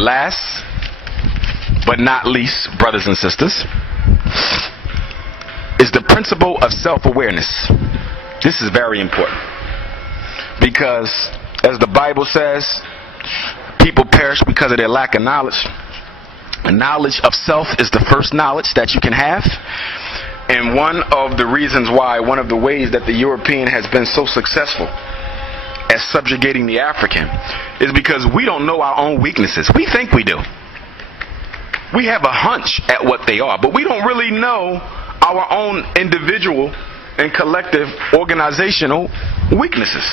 Last but not least, brothers and sisters, is the principle of self-awareness. This is very important because, as the Bible says, people perish because of their lack of knowledge. And knowledge of self is the first knowledge that you can have. And one of the ways that the European has been so successful at subjugating the African is because we don't know our own weaknesses. We think we do. We have a hunch at what they are, but we don't really know our own individual and collective organizational weaknesses.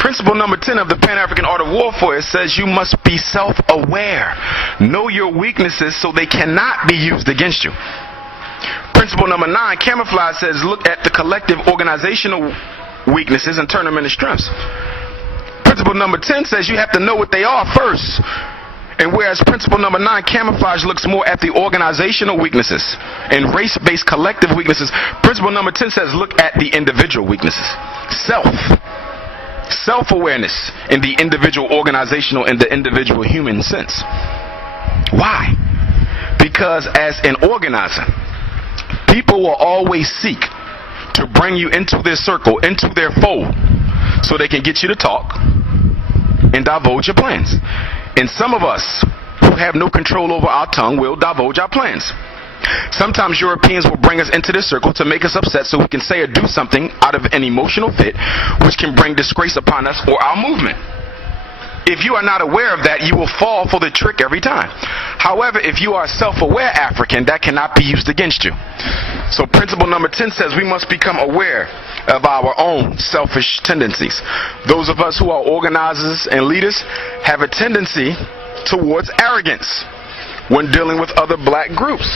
Principle number 10 of the Pan-African Art of Warfare says you must be self-aware. Know your weaknesses so they cannot be used against you. Principle number 9, camouflage, says look at the collective organizational weaknesses and turn them into strengths. Principle number 10 says you have to know what they are first. And whereas principle number 9, camouflage, looks more at the organizational weaknesses and race-based collective weaknesses, principle number 10 says look at the individual weaknesses. Self-awareness in the individual organizational and the individual human sense. Why? Because as an organizer, people will always seek to bring you into their circle, into their fold, so they can get you to talk and divulge your plans. And some of us who have no control over our tongue will divulge our plans. Sometimes Europeans will bring us into this circle to make us upset so we can say or do something out of an emotional fit, which can bring disgrace upon us or our movement. If you are not aware of that, you will fall for the trick every time. However, if you are a self-aware African, that cannot be used against you. So principle number 10 says we must become aware of our own selfish tendencies. Those of us who are organizers and leaders have a tendency towards arrogance when dealing with other black groups.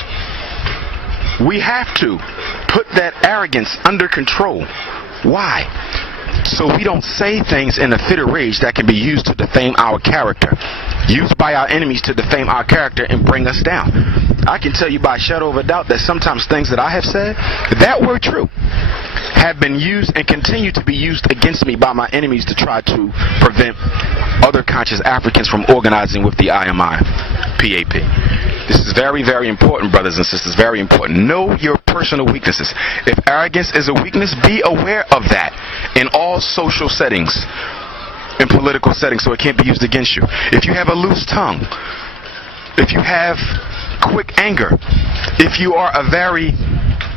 We have to put that arrogance under control. Why? So we don't say things in a fit of rage that can be used to defame our character, used by our enemies to defame our character and bring us down. I can tell you by shadow of a doubt that sometimes things that I have said that were true have been used and continue to be used against me by my enemies to try to prevent other conscious Africans from organizing with the IMI PAP. This is very, very important, brothers and sisters, very important. Know your personal weaknesses. If arrogance is a weakness, be aware of that in all social settings, in political settings, so it can't be used against you. If you have a loose tongue, if you have quick anger, if you are a very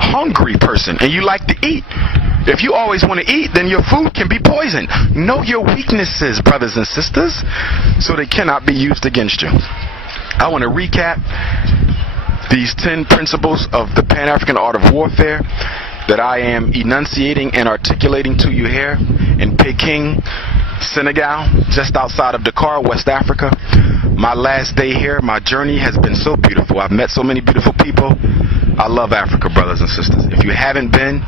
hungry person and you like to eat, if you always want to eat, then your food can be poisoned. Know your weaknesses, brothers and sisters, so they cannot be used against you. I want to recap these 10 principles of the Pan-African Art of Warfare that I am enunciating and articulating to you here in Peking, Senegal, just outside of Dakar, West Africa. My last day here, my journey has been so beautiful. I've met so many beautiful people. I love Africa, brothers and sisters. If you haven't been,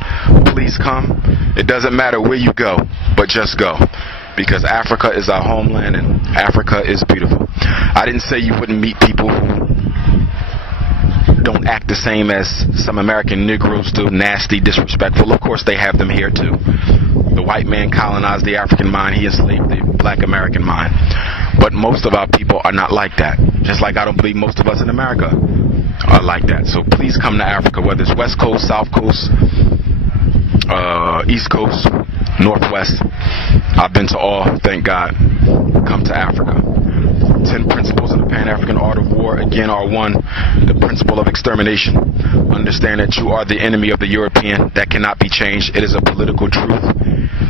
please come. It doesn't matter where you go, but just go. Because Africa is our homeland and Africa is beautiful. I didn't say you wouldn't meet people who don't act the same as some American Negroes do, nasty, disrespectful. Of course they have them here too. The white man colonized the African mind. He enslaved the black American mind. But most of our people are not like that. Just like I don't believe most of us in America are like that. So please come to Africa, whether it's West Coast, South Coast, East Coast, Northwest. I've been to all, thank God. Come to Africa. 10 principles of the Pan-African Art of War, again, are 1, the principle of extermination. Understand that you are the enemy of the European. That cannot be changed. It is a political truth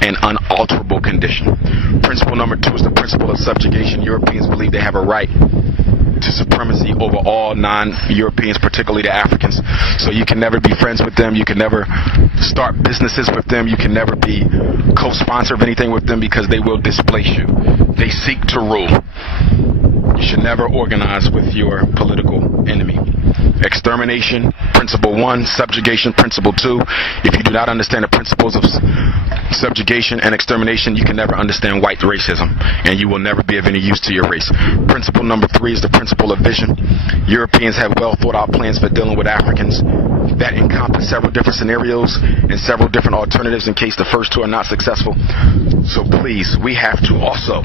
and unalterable condition. Principle number 2 is the principle of subjugation. Europeans believe they have a right to supremacy over all non-Europeans, particularly the Africans. So you can never be friends with them. You can never start businesses with them. You can never be co-sponsor of anything with them because they will displace you. They seek to rule. You should never organize with your political enemy. Extermination, principle 1. Subjugation, principle 2. If you do not understand the principles of subjugation and extermination, you can never understand white racism, and you will never be of any use to your race. Principle number 3 is the principle of vision. Europeans have well thought out plans for dealing with Africans that encompass several different scenarios and several different alternatives in case the first 2 are not successful. So please, we have to also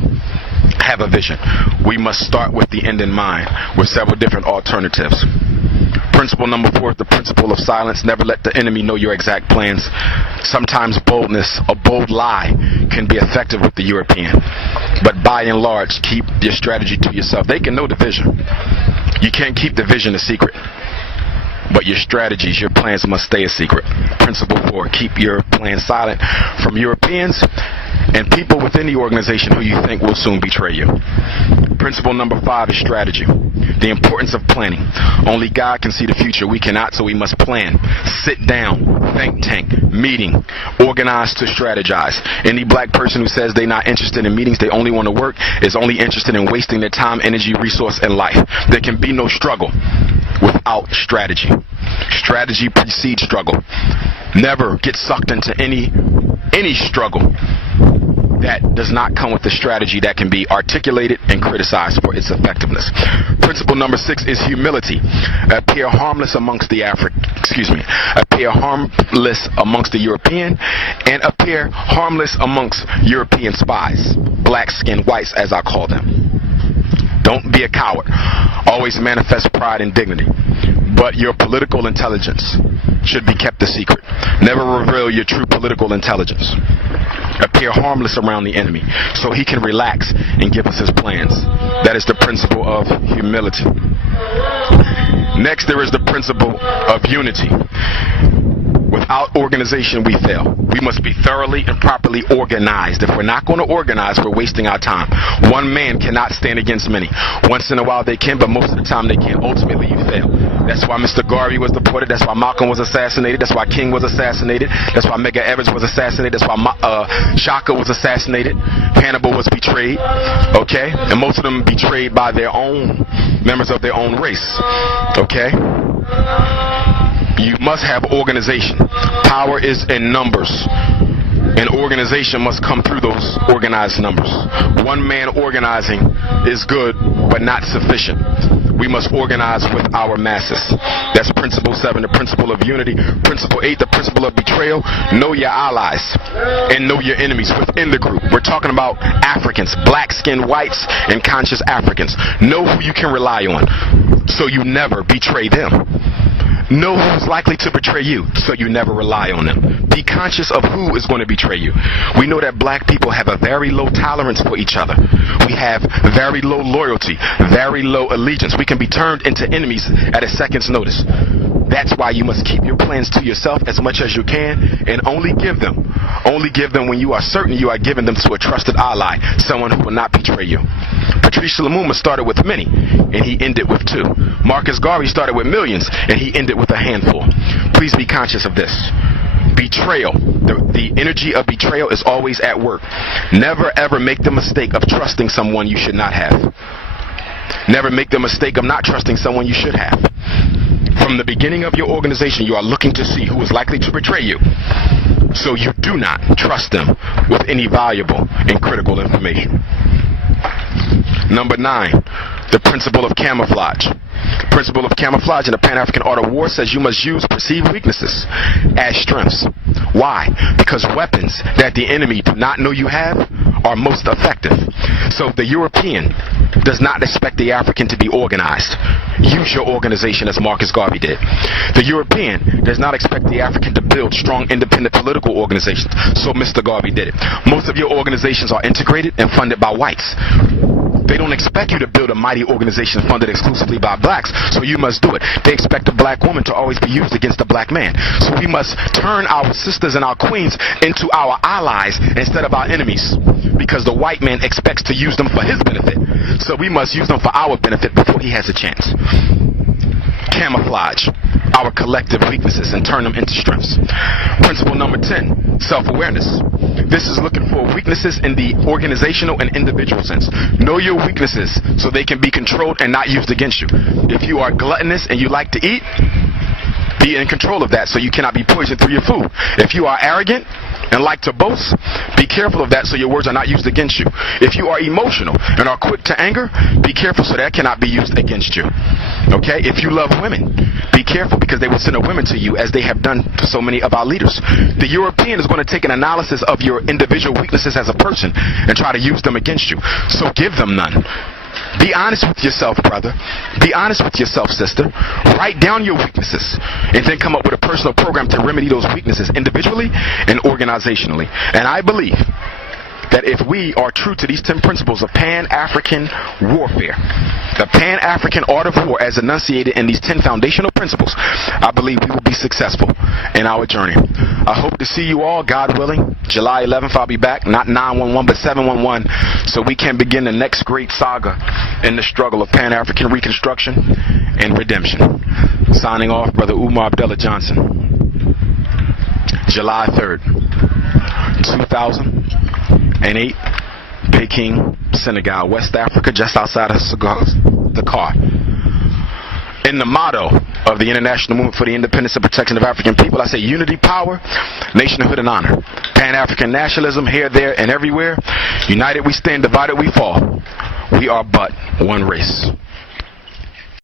have a vision. We must start with the end in mind, with several different alternatives. Principle number 4 is the principle of silence. Never let the enemy know your exact plans. Sometimes boldness, a bold lie, can be effective with the European. But by and large, keep your strategy to yourself. They can know the vision. You can't keep the vision a secret. But your strategies, your plans must stay a secret. Principle 4, keep your plans silent from Europeans and people within the organization who you think will soon betray you. Principle number 5 is strategy. The importance of planning. Only God can see the future. We cannot, so we must plan. Sit down, think tank, meeting, organize to strategize. Any black person who says they're not interested in meetings, they only want to work, is only interested in wasting their time, energy, resource, and life. There can be no struggle without strategy. Strategy precedes struggle. Never get sucked into any struggle that does not come with a strategy that can be articulated and criticized for its effectiveness. Principle number 6 is humility. Appear harmless amongst the appear harmless amongst the European, and appear harmless amongst European spies, black skinned whites as I call them. Don't be a coward. Always manifest pride and dignity. But your political intelligence should be kept a secret. Never reveal your true political intelligence. Appear harmless around the enemy so he can relax and give us his plans. That is the principle of humility. Next, there is the principle of unity. Without organization, we fail. We must be thoroughly and properly organized. If we're not going to organize, we're wasting our time. One man cannot stand against many. Once in a while they can, but most of the time they can't. Ultimately, you fail. That's why Mr. Garvey was deported. That's why Malcolm was assassinated. That's why King was assassinated. That's why Medgar Evers was assassinated. That's why Shaka was assassinated. Hannibal was betrayed. Okay? And most of them betrayed by their own members of their own race. Okay? You must have organization. Power is in numbers. And organization must come through those organized numbers. One man organizing is good, but not sufficient. We must organize with our masses. That's principle 7, the principle of unity. Principle 8, the principle of betrayal. Know your allies and know your enemies within the group. We're talking about Africans, black-skinned whites, and conscious Africans. Know who you can rely on so you never betray them. Know who's likely to betray you, so you never rely on them. Be conscious of who is going to betray you. We know that black people have a very low tolerance for each other. We have very low loyalty, very low allegiance. We can be turned into enemies at a second's notice. That's why you must keep your plans to yourself as much as you can, and only give them when you are certain you are giving them to a trusted ally, someone who will not betray you. Patrice Lumumba started with many, and he ended with 2. Marcus Garvey started with millions, and he ended with a handful. Please be conscious of this. Betrayal, the energy of betrayal is always at work. Never ever make the mistake of trusting someone you should not have. Never make the mistake of not trusting someone you should have. From the beginning of your organization, you are looking to see who is likely to betray you, so you do not trust them with any valuable and critical information. Number 9, the principle of camouflage. The principle of camouflage in the Pan-African art of war says you must use perceived weaknesses as strengths. Why? Because weapons that the enemy do not know you have are most effective. So the European does not expect the African to be organized. Use your organization as Marcus Garvey did. The European does not expect the African to build strong independent political organizations. So Mr. Garvey did it. Most of your organizations are integrated and funded by whites. They don't expect you to build a mighty organization funded exclusively by blacks, so you must do it. They expect a black woman to always be used against a black man. So we must turn our sisters and our queens into our allies instead of our enemies, because the white man expects to use them for his benefit. So we must use them for our benefit before he has a chance. Camouflage our collective weaknesses and turn them into strengths. Principle number 10, self-awareness. This is looking for weaknesses in the organizational and individual sense. Know your weaknesses so they can be controlled and not used against you. If you are gluttonous and you like to eat, be in control of that so you cannot be poisoned through your food. If you are arrogant, and like to boast, be careful of that so your words are not used against you. If you are emotional and are quick to anger, be careful so that cannot be used against you. Okay? If you love women, be careful because they will send a women to you as they have done to so many of our leaders. The European is going to take an analysis of your individual weaknesses as a person and try to use them against you. So give them none. Be honest with yourself, brother. Be honest with yourself, sister. Write down your weaknesses and then come up with a personal program to remedy those weaknesses individually and organizationally. And I believe that if we are true to these 10 principles of Pan-African warfare, the Pan-African art of war as enunciated in these 10 foundational principles, I believe we will be successful in our journey. I hope to see you all, God willing, July 11th. I'll be back, not 911 but 711, so we can begin the next great saga in the struggle of Pan-African reconstruction and redemption. Signing off, Brother Umar Abdullah Johnson. July 3rd, 2008, Peking, Senegal, West Africa, just outside of Dakar. In the motto of the International Movement for the Independence and Protection of African People, I say unity, power, nationhood, and honor. Pan-African nationalism, here, there, and everywhere. United we stand, divided we fall. We are but one race.